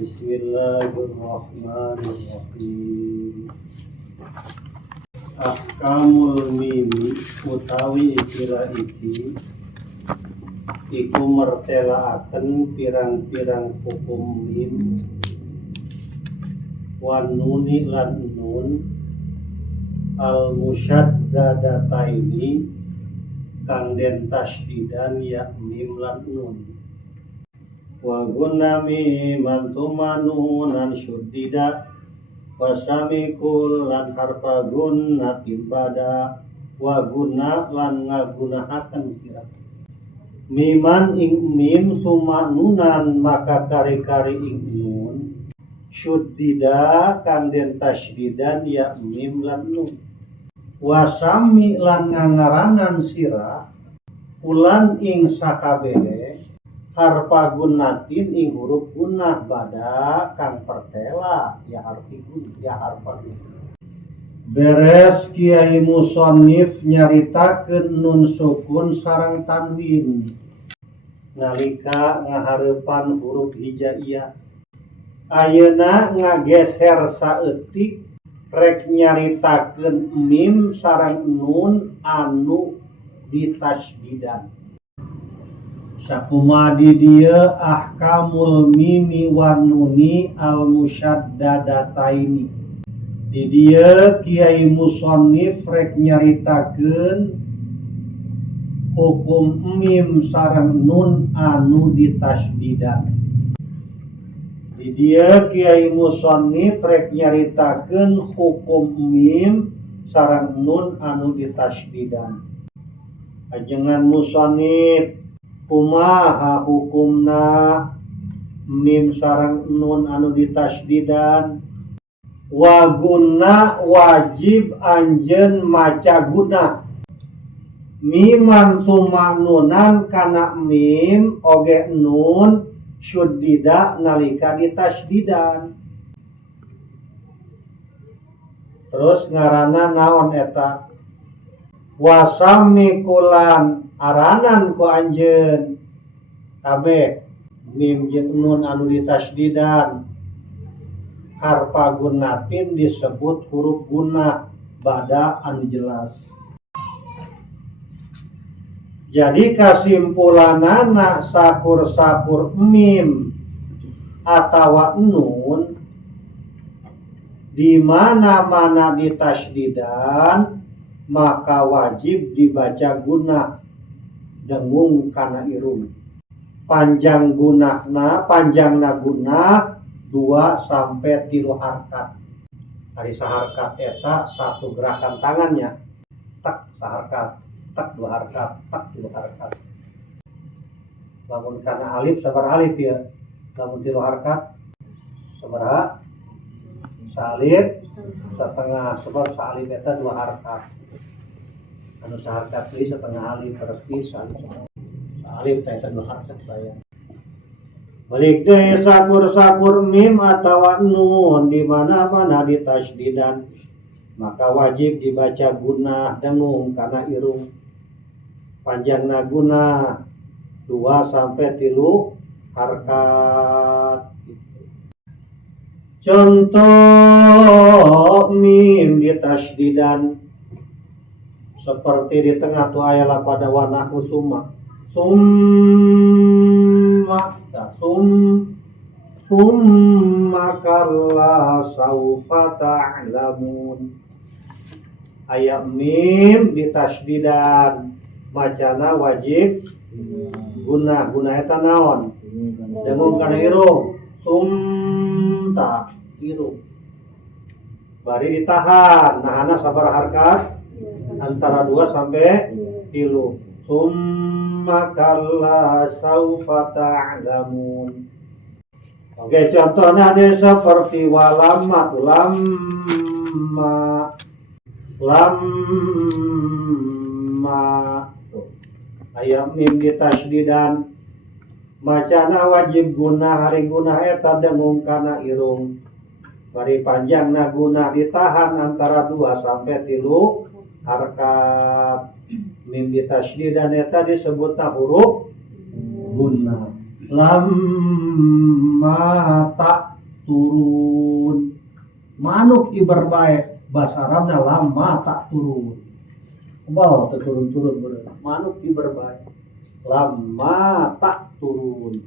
Bismillahirrahmanirrahim. Ahkamul mimi utawi istilah iki iku mertelaaken pirang-pirang hukum mim wan nuni lan nun al musyaddadataini kang den tasdidan ya mim lan nun wa gunnami mantumanunan syuddida wasamikul lan harfa gunnatin pada wa guna lan ngagunahaken sira miman ing mim sumanunan maka kari-kari ing nun syuddida kang den tasdidan ya mim lan nun wasami lan ngangaranan sira kulan ing sakabehe harfa gunnatin ing huruf gunnah bada kang pertela ya harfi gun ya harfa gun. Beres Kiai Musonif nyaritakeun nun sukun sareng tanwin nalika ngahareupan huruf hijaiyah. Ayeuna ngageser saeutik rek nyaritakeun mim sareng nun anu ditasdidan. Sakumaha di dieu ahkamul mimi wan nuni al musyaddadataini. Di dieu Kiai Musonif rek nyaritakeun hukum mim sareng nun anu ditasdidan. Di dieu Kiai Musonif rek nyaritakeun hukum mim sareng nun anu ditasdidan. Ajengan musonif kumaha hukumna mim sareng nun anu ditasdidan. Wa gunna wajib anjeun maca guna miman tumanunan kana mim oge nun syuddida nalika ditasdidan. Terus ngaranna naon eta? Wasami kulan aranan ku anjeun kabeh mim jeung nun anu ditasdidan harfa gunnatin disebut huruf gunnah bada anu jelas. Jadi kasimpulanana sapur-sapur mim atawa nun di mana-mana ditasdidan maka wajib dibaca gunnah dengung kana irung. Panjangna gunnah 2 sampai 3 harkat. Ari saharkat eta satu gerakan tangannya. Tak saharkat, tak 2 harkat, tak 3 harkat. Lamun kana alif sabar alif ya. Lamun 3 harkat sabaraha? Salif setengah sebab salif eta 2 harkat. Anu saharkat deui setengah alif berarti salif eta 2 harkat bayang. Balik deh sapur-sapur mim atau nun di mana-mana ditasdidan maka wajib dibaca gunnah dengung kana irung. Panjangna gunnah 2 sampai 3 harkat. Contoh mim ditasdidan seperti di tengah tu aya pada wanahu summa. Summa kalla saufa ta'lamun. Aya mim ditasdidan macana wajib gunnah eta naon? Dengung kana irung. Sumta irung. Bari ditahan nahana sabar harkat antara 2 sampai 3. Summa kalla saufa ta'lamun. Oke, contohnya ada seperti walamat lamma ayam mim ditasdidan macana wajib gunnah hari gunnah eta dengung kana irung. Bari panjangna gunnah ditahan antara 2 sampai 3 harkat. Mim ditasdidan eta disebutna huruf gunnah. lamma tak turun manuk ibar bae bahasa Arabna lamma tak turun bawa turun-turun manuk ibar bae lamma tak turun.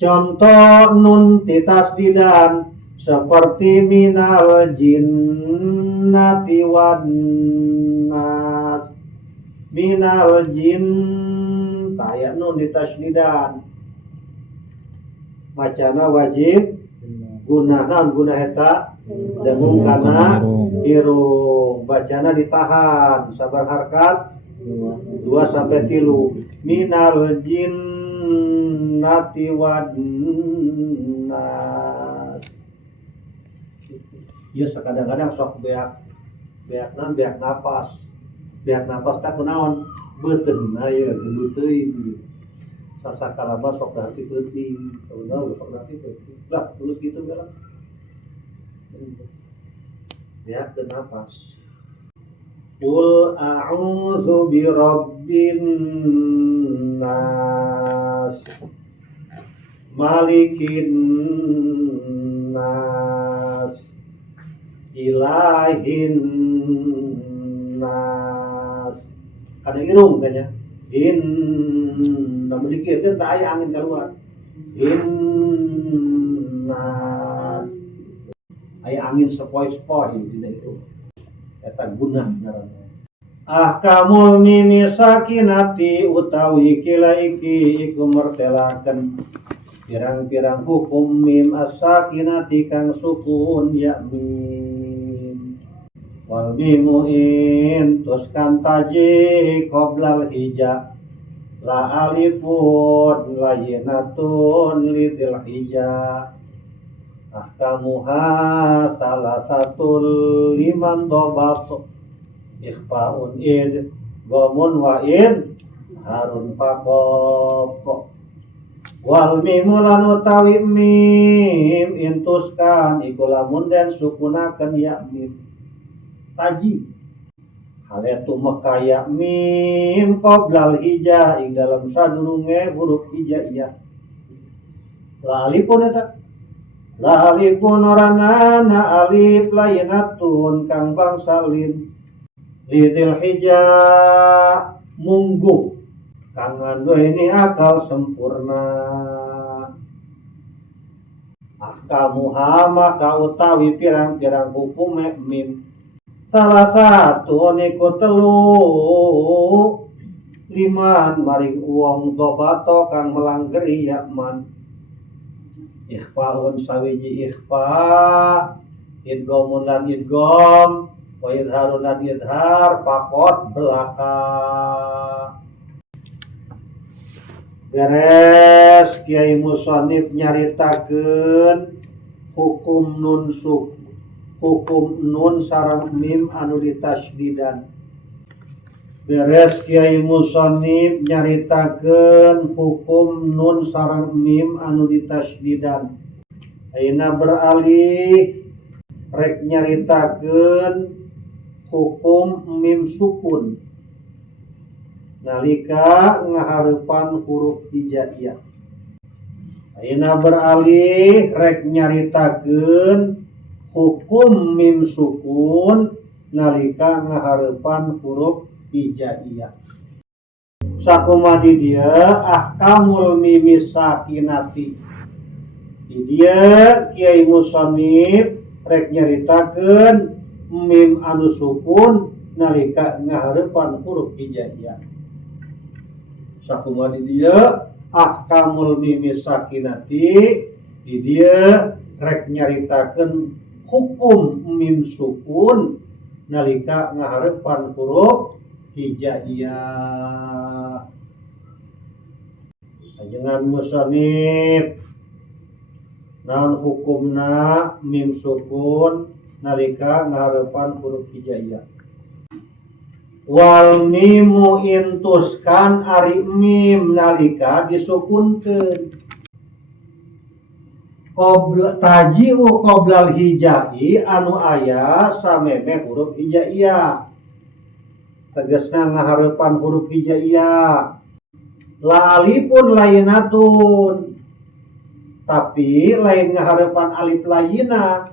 Contoh nun titasdidan seperti minal jinnati wan nas. Minal jin taya nun ditasdidan. Macana wajib gunana guna eta dengung kana irung. Bacana ditahan sabar harkat 2 sampai 3. Minal jinnati wan nas. Ieu sakadang-kadang sok beak napas. Beak napas tak kunaon beuteunna ieu gendut teuing. Sasakala mah sok berarti penting. Saudara sok berarti penting. Lah tulus gitu bela. Beak teu napas. Qul a'udzu birabbin nas malikin nas ilahin nas. Kada irung kanya in namun dikirkeun teh aya angin keluar in nas aya angin sepoi-sepoi dina itu eta gunah ngaranna. Ahkamul mimi sakinati utawi kilaiki iku mertelakeun pirang-pirang hukum mim as-sakinati kang sukun ya mim. Wal mimu in tuskan taji qoblal hija la alifun layinatun lidil hija. Ahkamuha salah satu liman dobat ikhfaun id gomun wa id harun faqop. Wal mimu lan utawi mim intuskan iku lamun den sukunaken ya mim taji haletu makaya mim qoblal hija ing dalam sadurunge huruf hijaiyah. Lalipun eta lalipun oranana alif layinatun kang bangsalin lidil hija mungguh kang ngandung ini akal sempurna. Ahkamuha maka utawi pirang-pirang hukum mim salah satu niku telu liman maring uang dobato kang melanggeri yakman. Ikhfaun sawiji ikhfa idgomun lan idgom wa idharun lan idhar pakot belaka. Beres Kiai Musonif nyaritakeun hukum nun sareng mim anu ditasdidan. Beres Kiai Musonif nyaritakeun hukum nun sareng mim anu ditasdidan. Ayeuna beralih rek nyaritakeun hukum mim sukun nalika ngahareupan huruf hijaiyah. Ayeuna beralih rek nyaritakeun hukum mim sukun nalika ngahareupan huruf hijaiyah. Sakumaha di dieu ahkamul mimi sakinati. Di dieu Kiai Musonif rek nyaritakeun mim anu sukun nalika ngahareupan huruf hijaiyah. Sakumaha di dieu ahkamul mimi sakinati. Di dieu rek nyaritakeun hukum mim sukun nalika ngahareupan huruf hijaiyah. Ajengan musonif naon hukumna mim sukun nalika ngahareupan huruf hijaiyah. Wal mimu intuskan ari mim nalika disukunkeun. Taji'u qoblal hijai anu aya sameme huruf hijaiyah. Tegasna ngahareupan huruf hijaiyah. La alipun lainatun, tapi lain ngahareupan alif lainna,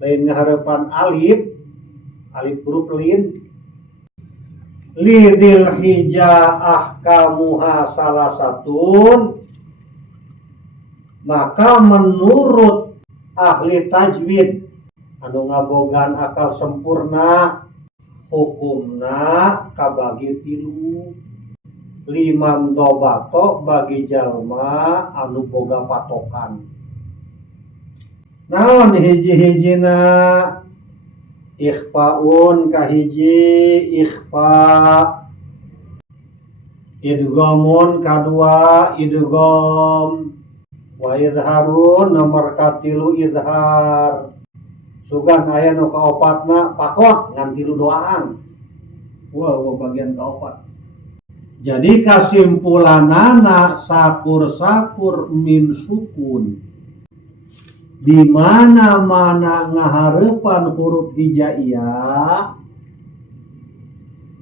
lain ngahareupan alif huruf lain. Lidil hija ahkamuha salah satun, maka menurut ahli tajwid anu ngabogaan akal sempurna hukumna kabagi tilu. Liman dobato bagi jalma anu boga patokan. Naon hiji-hijina? Ikhfaun kahiji ikhfa, idghamun kadua idgham, wa idharun nomor katilu idhar. Sugan aya nu kaopatna pakot ngan tilu doaan. Bagian kaopat. Jadi kasimpulanana sakur-sakur mim sukun di mana-mana ngahareupan huruf hijaiyah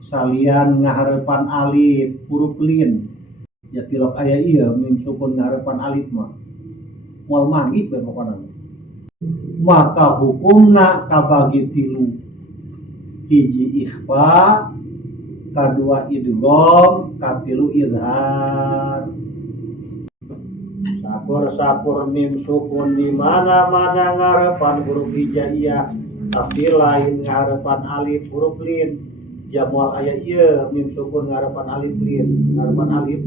salian ngahareupan alif huruf lin. Ya tilok aya ieu mim sukun ngahareupan alif mah moal manggih bae pokona. Maka hukumna kabagi tilu. Hiji ikhfa, kadua idgham, katilu izhar. Sakur-sakur mim sukun di mana-mana ngarepan huruf hijaiyah tapi lain ngarepan alif huruf lin. Jamual aya ieu mim sukun ngarepan alif lin, ngarepan alif.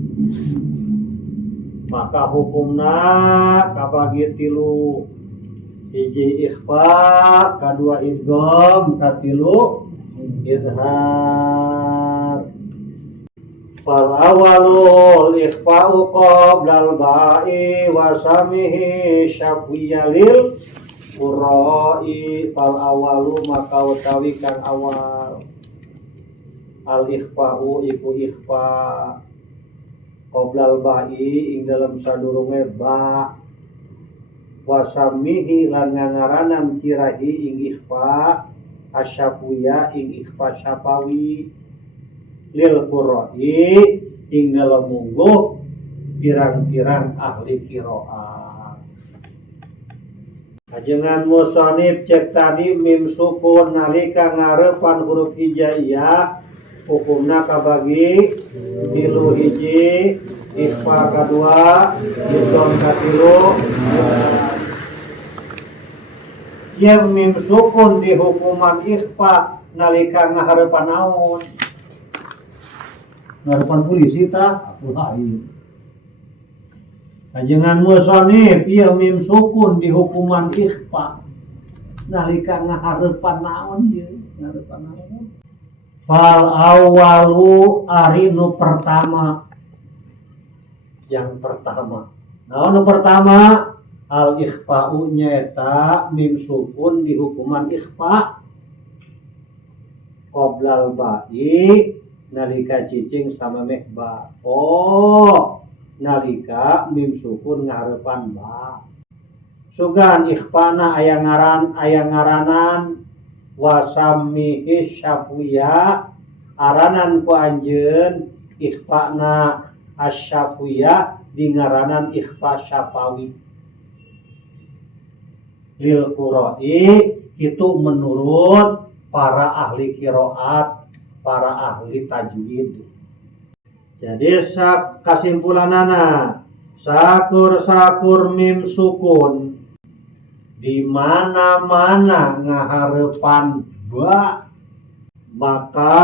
Maka hukumna kabagi tilu. Hiji ikhfa, kadua idgham, katilu izhar. Fal awalul ikhfa'u qoblal ba'i wa samihi syafiyalil qurra'i. Fal awalu maka utawi kang awal al ikhfa'u iku ikhfa qoblal ba'i ing dalam sadurunge ba, wa samihi lan ngangaranan sirahi ing ikhfa asyafuya ing ikhfa syafawi lil qurra'i ing dalam mungguh pirang-pirang ahli qiraat. Ajengan musonif cek tadi mim sukun nalika ngarepan huruf hijaiyah hukumna kabagi tilu. Hiji ikhfa, kadua idgham, katilu. Yang mim sukun di hukuman ikhfa nalika ngahareupan naon? Ngarepan polisi tah lain. Ajengan musonif ieu mim sukun di hukuman ikhfa nalika ngahareupan naon ieu? Ngahareupan naon? Fal awalu ari nu pertama. Yang pertama. Naon nu pertama? Al ikhfa'u nyata mim sukun di hukuman ikhfa qoblal ba'i nalika cicing sama meh ba. Nalika mim sukun ngahareupan ba. Sugan ikhfana aya ngaranan wasamihi syafuya aranan ku anjeun ikhfana asyafuya di ngaranan ikhfa syafawi lil qurra'i itu menurut para ahli qiraat, para ahli tajwid. Jadi kasimpulanana sakur-sakur mim sukun di mana-mana ngahareupan ba maka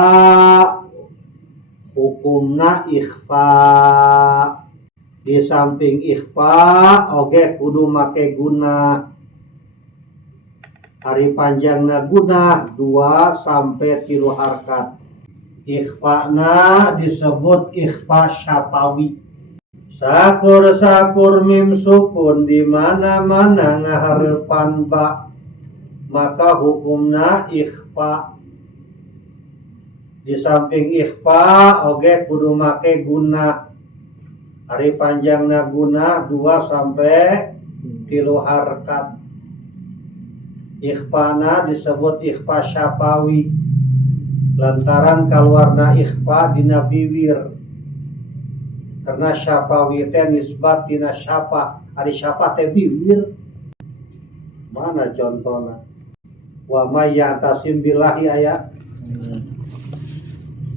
hukumna ikhfa. Di samping ikhfa oge kudu make guna. Hari panjangna guna 2 sampai 3 harkat. Ikhfa'na disebut ikhfa syafawi. Sakur-sakur mim sukun di mana-mana ngahareupan ba maka hukumna ikhfa. Di samping ikhfa oge kudu make guna. Hari panjangna guna 2 sampai 3 harkat. Ikhfana disebut ikhfa syafawi lantaran kaluarna ikhfa dina bibir karena syafawi teh nisbat tina syafa, ari syafa teh bibir. Mana contohna? Wa may ya'tasim billahi aya.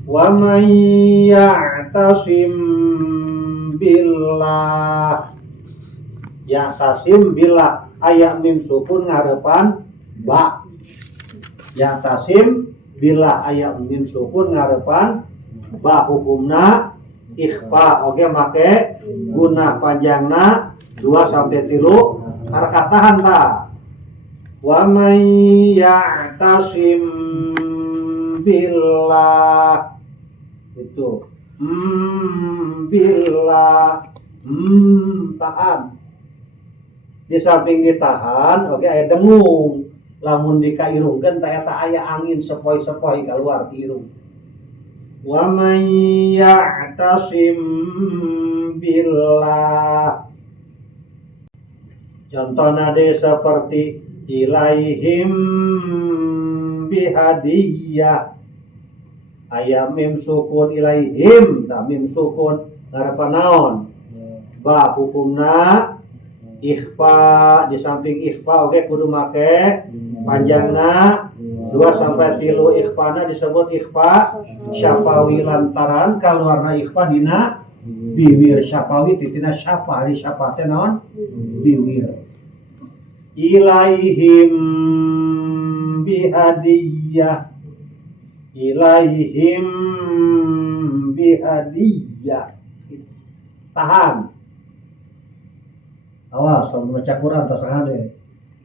Wa may ya'tasim billah. Ya'tasim billah aya mim sukun ngarepan ba. Ya'tasim billah aya mim sukun ngarepan ba, hukumna ikhfa. Oke, make guna panjangna 2 sampai 3 harakat tahan ta. Wa may ya'tasim billah itu billah tahan. Di samping ditahan, oke, aya dengung. Lamun dikairungkeun teh eta aya angin sepoi-sepoi keluar ti irung. Wa may ya'tasim billah. Contohna de seperti ilaihim bihadiyah. Aya mim sukun ilaihim, ta mim sukun ngarepan naon? Ba, hukumna ikhfa. Di samping ikhfa oke kudu make panjangna 2 sampai 3 ikhfana disebut ikhfa syafawi lantaran kaluarna ikhfa dina bibir. Syafawi titina syafa, ari syafa teh naon? Bibir. Ilaihim bihadiyah. Ilaihim bihadiyah. Tahan. Awas, kalau baca Quran tak sangade.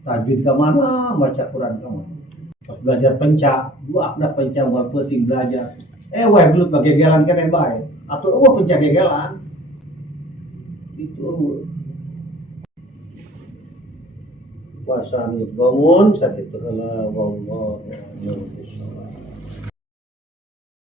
Tajwid ke mana, baca Quran ke mana. Pas belajar pencak, buat dah pencak buat penting belajar. Wah gelut bagegelan kene bae. Atau pencak gegelan. Itu puasa nih bangun sakit heula wallahu a'lam.